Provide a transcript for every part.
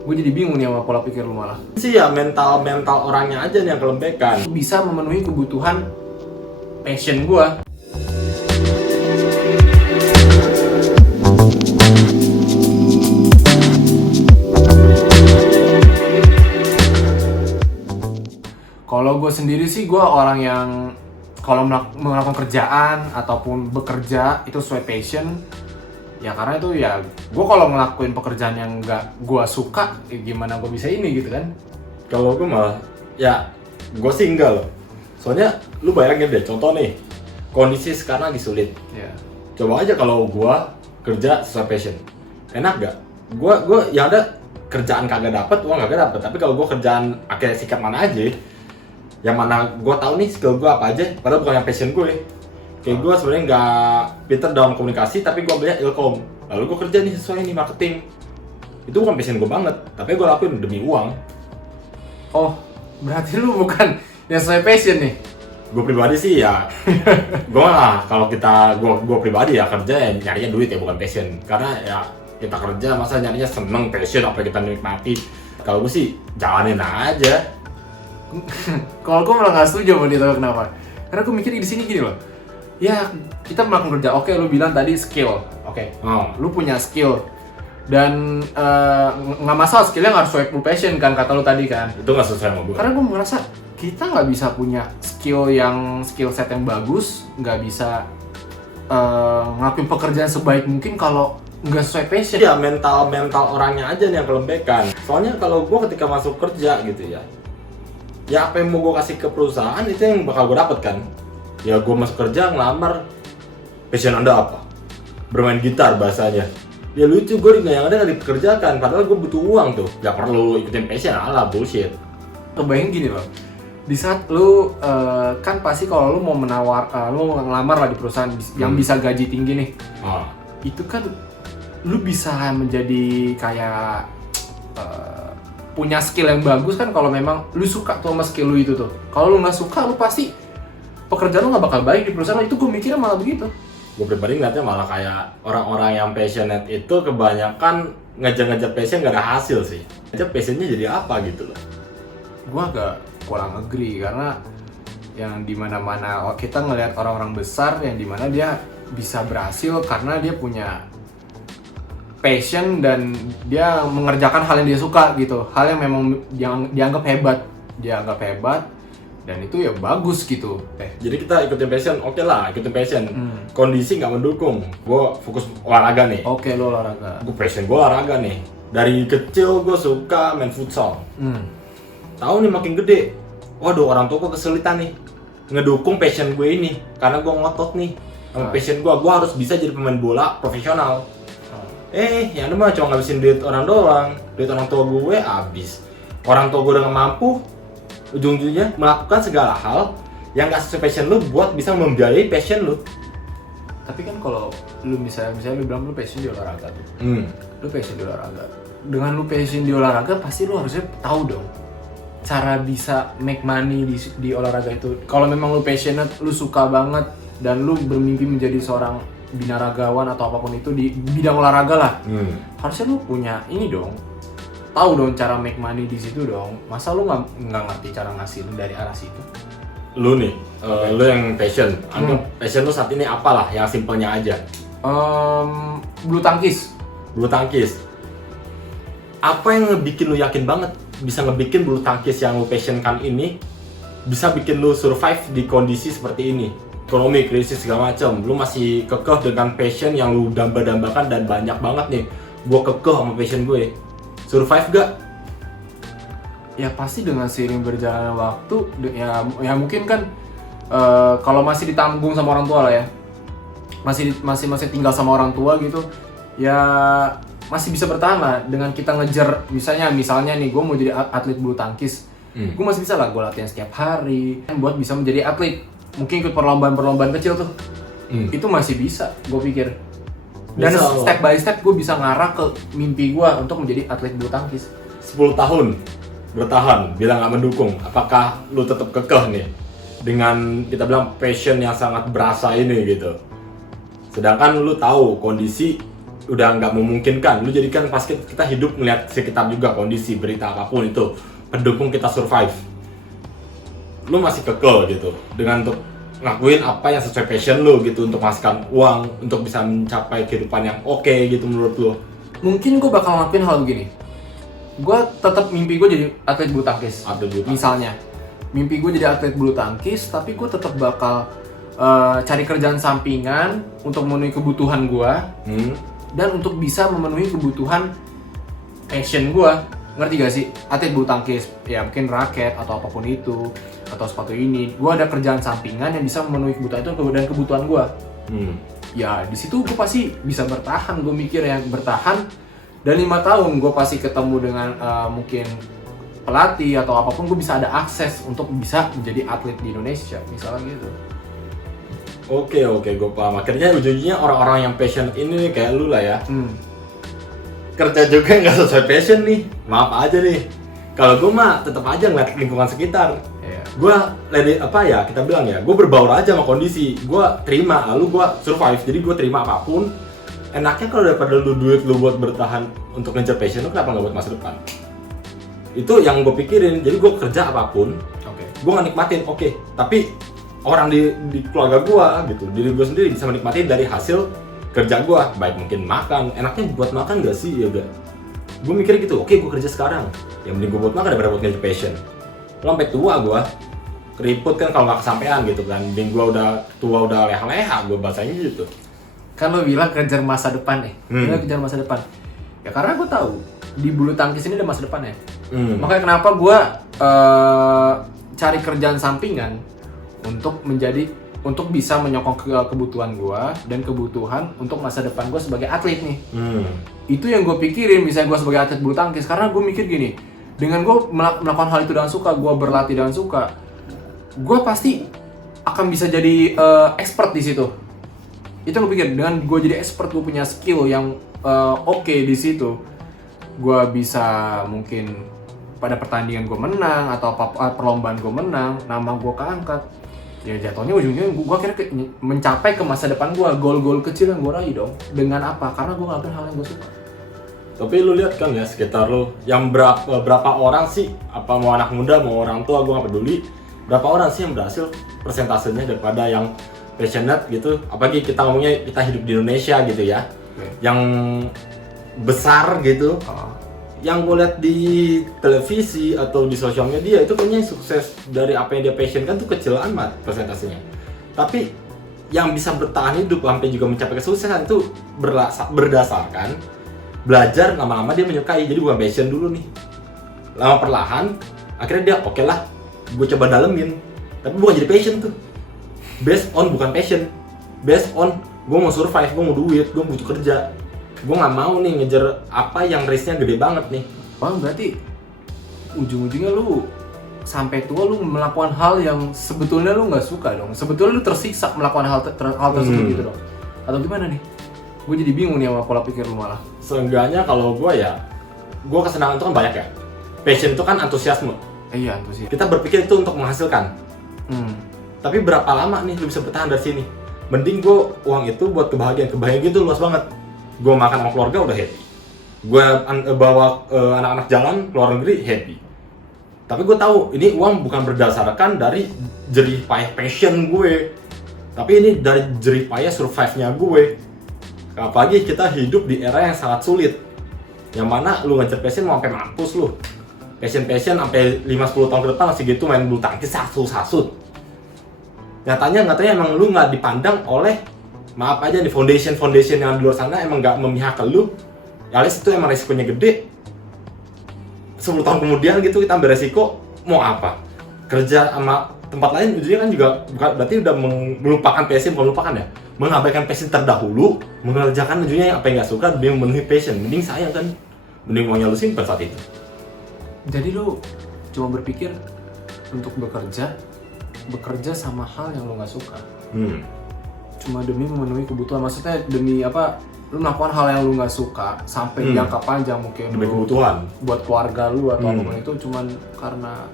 Gue jadi bingung nih sama pola pikir lu malah. Sih ya mental orangnya aja nih yang kelembekan. Bisa memenuhi kebutuhan passion gue. Kalau gue sendiri sih, gue orang yang kalau melakukan kerjaan ataupun bekerja itu sesuai passion. Ya karena itu ya, gue kalau ngelakuin pekerjaan yang nggak gue suka, ya gimana gue bisa ini gitu kan? Kalau gue malah, ya gue sih enggak loh. Soalnya lu bayangin deh, contoh nih, kondisi sekarang lagi sulit. Ya. Coba aja kalau gue kerja sesuai passion, enak gak? Gue yang ada kerjaan kagak dapet, uang kagak dapet. Tapi kalau gue kerjaan pakai sikat mana aja, yang mana gue tahu nih skill gue apa aja, padahal bukan yang passion gue. Kayak gue sebenarnya nggak pinter dalam komunikasi, tapi gue ambilnya ilkom. Lalu gue kerja nih sesuai nih marketing. Itu bukan passion gue banget, tapi gue lakuin demi uang. Oh, berarti lu bukan yang sesuai passion nih? Gue pribadi sih ya, gue lah kalau gue pribadi ya kerja ya nyarinya duit ya bukan passion. Karena ya kita kerja masa nyarinya seneng passion apa kita nikmati. Kalau gue sih jalanin aja. Kalau gue malah nggak setuju sama dia, tau kenapa? Karena gue mikir di sini gini loh. Ya, kita melakukan kerja. Oke, lu bilang tadi skill. Oke, lu punya skill. Dan nggak masalah skillnya nggak harus sesuai full passion kan, kata lu tadi kan. Itu nggak sesuai sama gue. Karena gue merasa kita nggak bisa punya skill set yang bagus, nggak bisa ngelakuin pekerjaan sebaik mungkin kalau nggak sesuai passion. Ya mental orangnya aja nih yang kelembekan. Soalnya kalau gue ketika masuk kerja gitu ya, ya apa yang mau gue kasih ke perusahaan itu yang bakal gue dapet kan. Ya gue masuk kerja ngelamar, passion anda apa? Bermain gitar bahasanya. Ya lucu, gue yang ada nggak dipekerjakan, padahal gue butuh uang tuh. Gak perlu ikutin passion, alah bullshit. Kebayang gini loh, di saat lu kan pasti kalau lu mau lu mau ngelamar lah di perusahaan yang bisa gaji tinggi nih, itu kan lu bisa menjadi kayak punya skill yang bagus kan kalau memang lu suka tuh sama skill lu itu tuh. Kalau lu nggak suka, lu pasti pekerjaan lu nggak bakal baik di perusahaan. Itu gue mikirnya malah begitu. Gue pribadi ngeliatnya malah kayak orang-orang yang passionate itu kebanyakan ngejar-ngejar passion gak ada hasil sih. Ngejar passionnya jadi apa gitu loh. Gue agak kurang agree karena yang dimana-mana kita ngelihat orang-orang besar yang dimana dia bisa berhasil karena dia punya passion dan dia mengerjakan hal yang dia suka gitu, hal yang memang dianggap hebat, dia anggap hebat dan itu ya bagus gitu. Jadi kita ikutin passion, oke lah ikutin passion. Kondisi nggak mendukung, gue fokus olahraga nih. Oke, lo olahraga. Gue passion gue olahraga nih. Dari kecil gue suka main futsal. Tahu nih makin gede, waduh orang tua gue kesulitan nih ngedukung passion gue ini karena gue ngotot nih sama passion gue harus bisa jadi pemain bola profesional. Yang ada mah cuma ngabisin duit orang doang, duit orang tua gue habis. Orang tua gue udah nggak mampu, ujung-ujungnya melakukan segala hal yang nggak sesuai passion lu buat bisa membiayai passion lu. Tapi kan kalau lu misalnya lu bilang lu passion di olahraga tuh, lu passion di olahraga. Dengan lu passion di olahraga pasti lu harusnya tahu dong cara bisa make money di olahraga itu. Kalau memang lu passionate, lu suka banget dan lu bermimpi menjadi seorang binaragawan atau apapun itu di bidang olahraga lah, harusnya lu punya ini dong, tahu dong cara make money di situ dong. Masa lu nggak ngerti cara ngasilin dari arah situ? Lu nih, lu yang passion, passion lu saat ini apalah yang simpelnya aja? Bulu tangkis. Bulu tangkis. Apa yang ngebikin lu yakin banget bisa ngebikin bulu tangkis yang lu passionkan ini bisa bikin lu survive di kondisi seperti ini? Ekonomi, krisis, segala macam, lu masih kekeh dengan passion yang lu damba-dambakan dan banyak banget nih. Gue kekeh sama passion gue. Survive gak? Ya pasti dengan seiring berjalannya waktu, ya mungkin kan kalau masih ditanggung sama orang tua lah ya, masih tinggal sama orang tua gitu, ya masih bisa bertahan lah dengan kita ngejar. Misalnya nih gue mau jadi atlet bulu tangkis, gue masih bisa lah gue latihan setiap hari buat bisa menjadi atlet. Mungkin ikut perlombaan kecil tuh, itu masih bisa gue pikir. Dan step by step gue bisa ngarah ke mimpi gue untuk menjadi atlet bulu tangkis. 10 tahun bertahan, bilang nggak mendukung, apakah lu tetap kekeh nih dengan kita bilang passion yang sangat berasa ini gitu? Sedangkan lu tahu kondisi udah nggak memungkinkan. Lu jadikan basket kita hidup melihat sekitar juga kondisi berita apapun itu pendukung kita survive. Lu masih kekeh gitu dengan untuk ngakuin apa yang sesuai passion lu gitu untuk menghasilkan uang untuk bisa mencapai kehidupan yang oke gitu menurut lu. Mungkin gue bakal ngelakuin hal begini. Gue tetap mimpi gue jadi atlet bulu tangkis. Misalnya, mimpi gue jadi atlet bulu tangkis, tapi gue tetap bakal cari kerjaan sampingan untuk memenuhi kebutuhan gue dan untuk bisa memenuhi kebutuhan passion gue. Ngerti gak sih? Atlet bulu tangkis, ya mungkin raket atau apapun itu, atau sepatu ini. Gue ada kerjaan sampingan yang bisa memenuhi kebutuhan itu dan kebutuhan gue. Ya di situ gue pasti bisa bertahan. Gue mikir yang bertahan dan 5 tahun gue pasti ketemu dengan mungkin pelatih atau apapun, gue bisa ada akses untuk bisa menjadi atlet di Indonesia misalnya gitu. Oke, gue paham. Akhirnya ujung-ujungnya orang-orang yang passionate ini nih, kayak lu lah ya. Kerja juga nggak sesuai passion nih, maaf aja nih. Kalau gue mah tetap aja ngeliat lingkungan sekitar. Gue kita bilang ya, gue berbaur aja sama kondisi. Gue terima, lalu gue survive. Jadi gue terima apapun. Enaknya kalau daripada lu duit lu buat bertahan untuk ngejar passion lu, kenapa nggak buat masa depan? Itu yang gue pikirin. Jadi gue kerja apapun, gue nggak nikmatin, tapi orang di keluarga gue gitu, diri gue sendiri bisa menikmati dari hasil kerja gue, baik mungkin makan. Enaknya buat makan gak sih? Ya gak. Gue mikir gitu, gue kerja sekarang, yang mending gue buat makan daripada buat ngejar passion. Lo sampai tua gue keriput kan kalau nggak kesampean gitu kan. Mending gue udah tua, udah leha-leha, gue bahasanya gitu. Kan lo bilang kejar masa depan nih, kejar masa depan. Ya karena gue tahu di bulu tangkis ini ada masa depan ya. Makanya kenapa gue cari kerjaan sampingan untuk bisa menyokong kebutuhan gue dan kebutuhan untuk masa depan gue sebagai atlet nih. Itu yang gue pikirin misalnya gue sebagai atlet bulu tangkis, karena gue mikir gini, dengan gue melakukan hal itu dengan suka, gue berlatih dengan suka, gue pasti akan bisa jadi expert di situ. Itu gue pikir, dengan gue jadi expert, gue punya skill yang oke di situ, gue bisa mungkin pada pertandingan gue menang atau perlombaan gue menang, nama gue keangkat. Ya jatuhnya ujungnya gue kira mencapai ke masa depan gue, gol-gol kecil yang gue raih dong. Dengan apa? Karena gue ngelakuin hal yang gue suka. Tapi lu lihat kan ya sekitar lu, yang berapa orang sih, apa mau anak muda mau orang tua, gue nggak peduli, berapa orang sih yang berhasil persentasenya daripada yang passionate gitu. Apalagi kita ngomongnya kita hidup di Indonesia gitu ya, yang besar gitu. Yang gue lihat di televisi atau di sosial media itu kayaknya sukses dari apa yang dia passionkan tuh kecil amat persentasenya. Tapi yang bisa bertahan hidup sampai juga mencapai kesuksesan itu berdasarkan belajar, lama-lama dia menyukai. Jadi bukan passion dulu nih, lama perlahan akhirnya dia oke lah, gue coba dalemin. Tapi bukan jadi passion tuh, based on bukan passion, based on gue mau survive, gue mau duit, gue butuh kerja. Gue nggak mau nih ngejar apa yang risknya gede banget nih. Bang, berarti ujung-ujungnya lu sampai tua lu melakukan hal yang sebetulnya lu nggak suka dong. Sebetulnya lu tersiksa melakukan hal tersebut gitu dong. Atau gimana nih? Gue jadi bingung nih sama pola pikir lu malah. Seenggaknya kalau gue ya, gue kesenangan itu kan banyak ya. Passion itu kan antusiasme. Iya, antusiasme. Kita berpikir itu untuk menghasilkan. Tapi berapa lama nih lu bisa bertahan dari sini? Mending gue uang itu buat kebahagiaan itu luas banget. Gue makan sama keluarga udah happy. Gue bawa anak-anak jalan keluar negeri happy. Tapi gue tahu ini uang bukan berdasarkan dari jerih payah passion gue, tapi ini dari jerih payah survive-nya gue. Apalagi kita hidup di era yang sangat sulit, yang mana lu ngejar passion mau sampai mampus lu. Passion sampai 5-10 tahun ke depan masih gitu main bulu tangkis sasut. Nyatanya emang lu nggak dipandang oleh, maaf aja nih, foundation yang di luar sana emang nggak memihak ke lu. Alias itu emang resikonya gede. 10 tahun kemudian gitu kita ambil resiko, mau apa? Kerja sama tempat lain ujungnya kan juga berarti udah melupakan passion, bukan melupakan ya, mengabaikan passion terdahulu, mengerjakan ujungnya apa yang nggak suka demi memenuhi passion. Mending sayang kan, mending maunya lu simpen saat itu. Jadi lu cuma berpikir untuk bekerja sama hal yang lu nggak suka. Cuma demi memenuhi kebutuhan, maksudnya demi apa? Lu melakukan hal yang lu nggak suka sampai jangka panjang mungkin demi kebutuhan buat keluarga lu atau apapun itu, cuman karena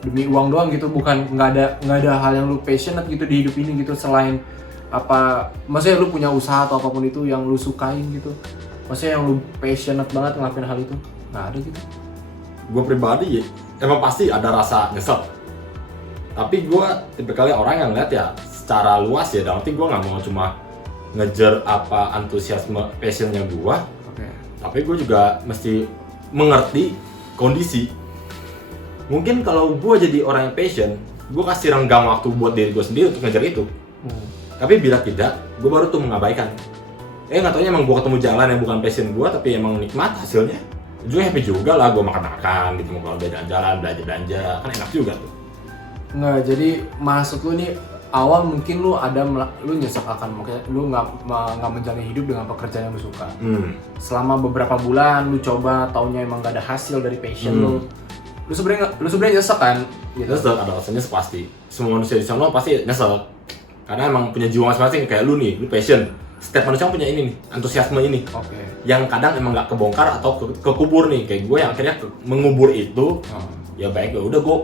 demi uang doang gitu, bukan nggak ada hal yang lu passionate gitu di hidup ini gitu, selain apa, maksudnya lu punya usaha atau apapun itu yang lu sukain gitu. Maksudnya yang lu passionate banget ngelakuin hal itu? Nggak ada gitu? Gue pribadi ya, emang pasti ada rasa nyesel. Tapi gue tipikalnya orang yang lihat ya secara luas ya, dalam arti gue nggak mau cuma ngejar apa antusiasme passionnya gue, tapi gue juga mesti mengerti kondisi. Mungkin kalau gue jadi orang yang passion, gue kasih renggang waktu buat diri gue sendiri untuk ngejar itu. Tapi bila tidak, gue baru tuh mengabaikan. Nggak taunya emang gue ketemu jalan yang bukan passion gue, tapi emang nikmat hasilnya. Juga happy juga lah, gue makan-makan gitu, kalau jalan-jalan, belanja-belanja, kan enak juga tuh. Nggak, jadi maksud lu nih awal mungkin lu lu nyesek akan makanya lu nggak menjalani hidup dengan pekerjaan yang lu suka. Selama beberapa bulan lu coba, taunya emang gak ada hasil dari passion lu sebenarnya nyesek kan? Gitu. Nyesek, ada rasanya pasti. Semua manusia di sana pasti nyesek. Karena emang punya jiwa masing-masing, kayak lu nih, lu passion. Setiap manusia punya ini nih, antusiasme ini. Yang kadang emang nggak kebongkar atau kekubur nih, kayak gue yang akhirnya mengubur itu. Ya baik, ya udah gue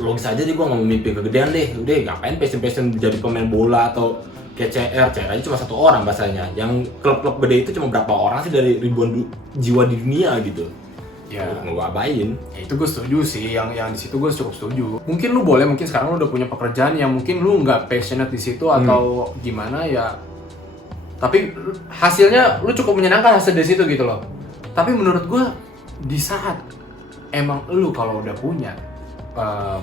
logis aja deh, gue nggak mau mimpi kegedean deh. Udah ngapain passion jadi pemain bola atau kayak CR aja cuma satu orang bahasanya. Yang klub-klub gede itu cuma berapa orang sih dari ribuan jiwa di dunia gitu. Ya mau gue abain. Ya, itu gue setuju sih, yang di situ gue cukup setuju. Mungkin lu boleh, mungkin sekarang lu udah punya pekerjaan yang mungkin lu nggak passionate di situ atau gimana ya. Tapi hasilnya lu cukup menyenangkan hasil dari situ gitu loh. Tapi menurut gue di saat emang lu kalau udah punya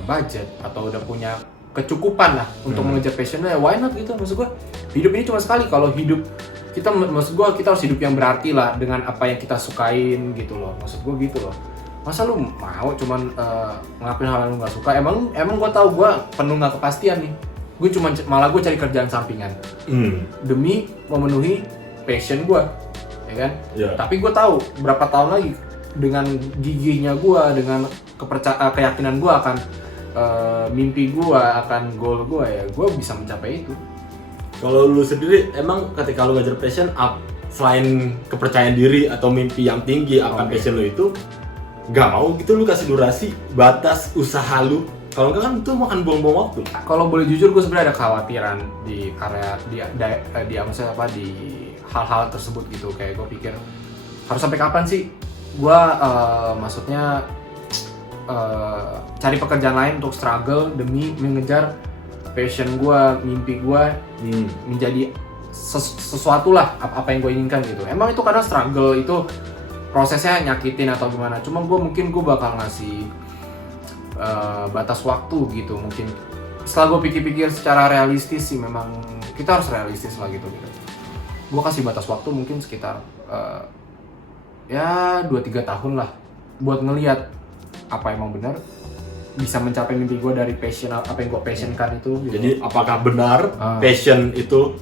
budget atau udah punya kecukupan lah untuk mengejar passionnya, ya why not gitu. Maksud gue hidup ini cuma sekali. Kalau hidup kita, maksud gue kita harus hidup yang berarti lah dengan apa yang kita sukain gitu loh. Maksud gue gitu loh. Masa lu mau cuman ngelakuin hal yang lu gak suka? Emang gue tahu gue penuh gak kepastian nih. Gue malah gue cari kerjaan sampingan demi memenuhi passion gue, ya kan? Tapi gue tahu berapa tahun lagi dengan gigihnya gue, dengan keyakinan gue akan mimpi gue, akan goal gue, ya gue bisa mencapai itu. Kalau lu sendiri emang ketika lu ngejar passion, selain kepercayaan diri atau mimpi yang tinggi akan passion lu itu, gak mau gitu lu kasih durasi batas usaha lu? Kalau enggak kan itu makan buang-buang waktu. Kalau boleh jujur, gue sebenarnya ada kekhawatiran di area di hal-hal tersebut gitu. Kayak gue pikir harus sampai kapan sih gue maksudnya cari pekerjaan lain untuk struggle demi mengejar passion gue, mimpi gue menjadi sesuatu lah apa yang gue inginkan gitu. Emang itu kadang struggle, itu prosesnya nyakitin atau gimana. Cuma gue bakal ngasih batas waktu gitu. Mungkin setelah gue pikir-pikir secara realistis sih, memang kita harus realistis lah gitu. Gue kasih batas waktu mungkin sekitar ya 2-3 tahun lah buat ngelihat apa emang benar bisa mencapai mimpi gue dari passion, apa yang gue passionkan itu gitu. Jadi apakah benar passion itu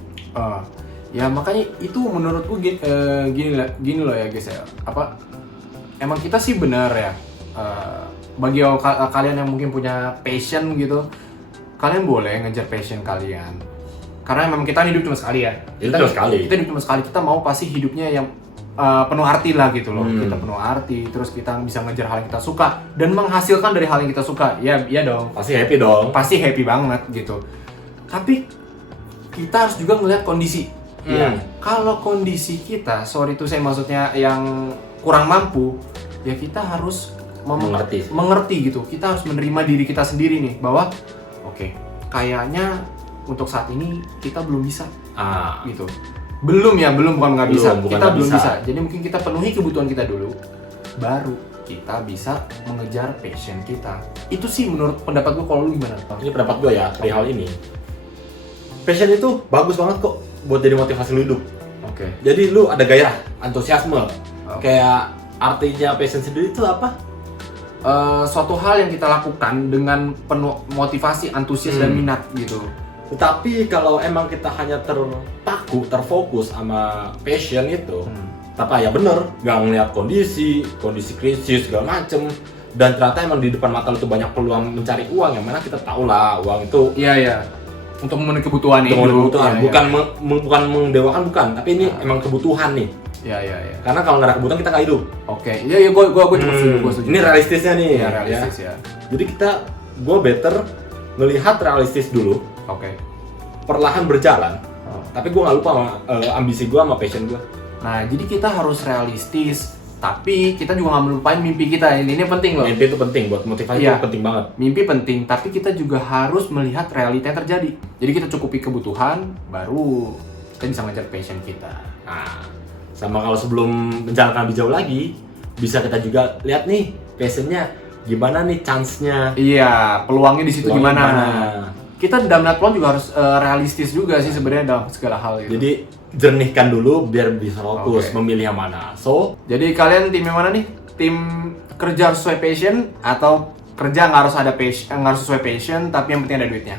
ya makanya itu menurut gue gini loh ya guys ya, apa emang kita sih benar ya, bagi kalian yang mungkin punya passion gitu, kalian boleh ngejar passion kalian karena memang kita hidup cuma sekali ya. Kita hidup cuma sekali, kita mau pasti hidupnya yang penuh arti lah gitu loh. Kita penuh arti, terus kita bisa ngejar hal yang kita suka dan menghasilkan dari hal yang kita suka. Ya dong. Pasti happy dong. Pasti happy banget gitu. Tapi kita harus juga ngelihat kondisi. Kalau kondisi kita, sorry itu saya maksudnya yang kurang mampu, ya kita harus mengerti gitu. Kita harus menerima diri kita sendiri nih bahwa oke, kayaknya untuk saat ini kita belum bisa gitu. Bukan nggak bisa, kita belum bisa. Jadi mungkin kita penuhi kebutuhan kita dulu, baru kita bisa mengejar passion kita. Itu sih menurut pendapat gue. Kalau lu gimana? Ini pendapat gue ya dari hal ini. Passion itu bagus banget kok buat jadi motivasi lu hidup. Jadi lu ada gairah, antusiasme. Kayak artinya passion sendiri itu apa? Suatu hal yang kita lakukan dengan penuh motivasi, antusias dan minat gitu. Tetapi kalau emang kita hanya terfokus sama passion itu, tapi ya bener, nggak ngeliat kondisi krisis segala macem, dan ternyata emang di depan mata lu tuh banyak peluang mencari uang, yang mana kita tahu lah uang itu untuk memenuhi kebutuhan itu. Bukan mendewakan, bukan, tapi ini emang kebutuhan nih. Iya. Karena kalau nggak ada kebutuhan kita nggak hidup. Iya, gue cuma setuju. Ini realistisnya nih. Ya, realistis ya. Jadi gue better melihat realistis dulu. Perlahan berjalan. Tapi gue nggak lupa sama ambisi gue sama passion gue. Nah, jadi kita harus realistis, tapi kita juga nggak melupain mimpi kita. Ini penting loh. Mimpi itu penting buat motivasi, Iya. itu penting banget. Mimpi penting, tapi kita juga harus melihat realita yang terjadi. Jadi kita cukupi kebutuhan, baru kita bisa ngejar passion kita. Nah, sama kalau sebelum menjalankan lebih jauh lagi, bisa kita juga lihat nih passionnya gimana nih, chance-nya. Iya, peluangnya di situ Peluangnya gimana? gimana? Kita dalam melihat peluang juga harus realistis juga sih sebenarnya dalam segala hal gitu. Jadi jernihkan dulu biar bisa fokus Oke. memilih yang mana. So, Jadi kalian tim yang mana nih? Tim kerja harus sesuai passion atau kerja nggak harus ada passion, nggak harus sesuai passion, tapi yang penting ada duitnya?